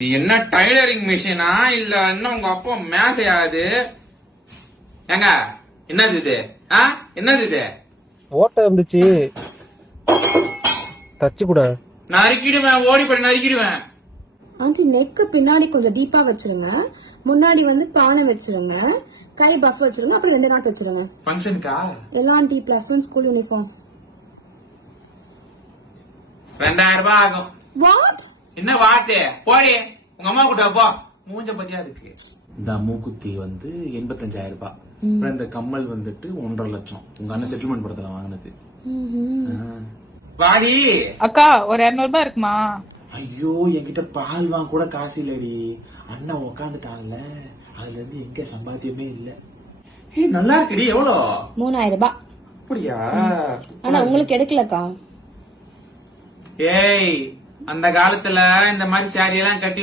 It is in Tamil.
நீ என்ன டைலரிங் மிஷினா இல்ல என்ன உங்க அப்பா மேசையாது? ஏங்க என்னது இது? என்னது இது? ஓட்ட இருந்துச்சு தச்சு கூட. நறுக்கிடுவேன், ஓடி போய் நறுக்கிடுவேன். ஆண்டி நெக்கு பின்னாடி கொஞ்சம் டீப்பா வச்சிருங்க, முன்னாடி வந்து பானை வச்சிருங்க, கை பஃப் வச்சிருங்க, அப்புறம் 2 நாட் வச்சிருங்க. ஃபங்க்ஷனுக்கா? எல்லாம் ஆண்டி +1 ஸ்கூல் யூனிஃபார்ம். 2000 ரூபாய் ஆகும். வாட்? என்ன வாட்டு? போடி உங்க அம்மா கூட்ட போ. மூஞ்ச பத்தியா இருக்கு. இந்த மூக்குத்தி வந்து 85,000 ரூபாய். அப்புறம் இந்த கம்மல் வந்துட்டு 1.5 லட்சம். உங்க அண்ணன் செட்டில்மெண்ட் படத்துல வாங்கினது. வாடி அக்கா ஒரு 200 ரூபாய் இருக்குமா? ஐயோ என்கிட்ட பால் வாங்க கூட காசு இல்லடி. அண்ணன் உக்காந்துட்டான்ல, அதுல இருந்து எங்க சம்பாத்தியமே இல்ல. நல்லா இருக்குடி. எவ்வளோ? 3000 ரூபாய். அப்படியா? ஆனா உங்களுக்கு எடுக்கலக்கா. ஏய் அந்த காலத்துல இந்த மாதிரி சாரி எல்லாம் கட்டி